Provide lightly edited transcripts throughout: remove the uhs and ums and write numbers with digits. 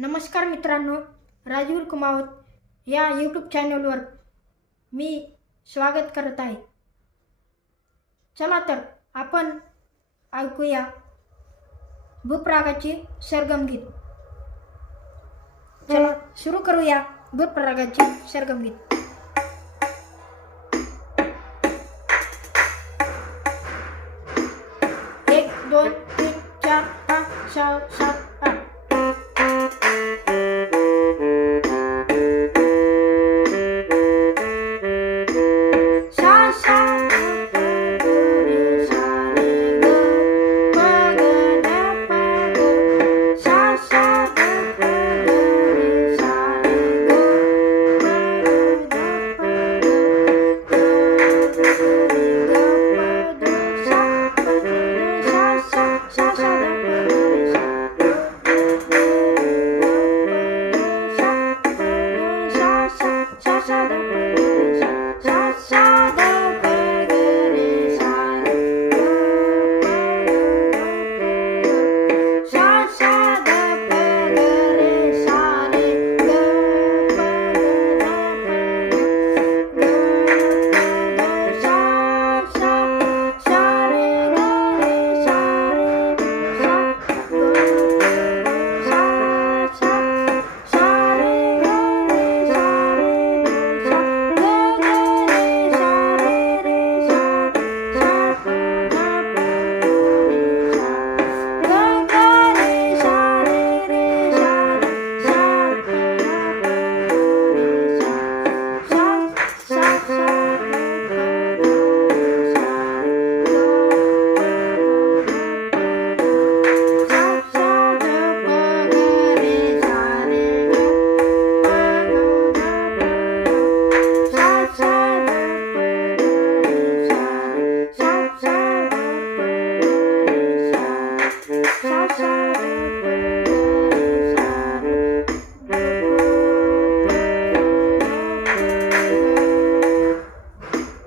नमस्कार मित्रांनो, राजवीर कुमावत या यूट्यूब चॅनलवर मी स्वागत करत आहे। चला तर आपण ऐकूया भूपरागाची सरगम गीत। चला सुरू करूया भूपरागाची सरगम गीत। एक दोन तीन चार पाच सहा सात आठ।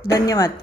धन्यवाद।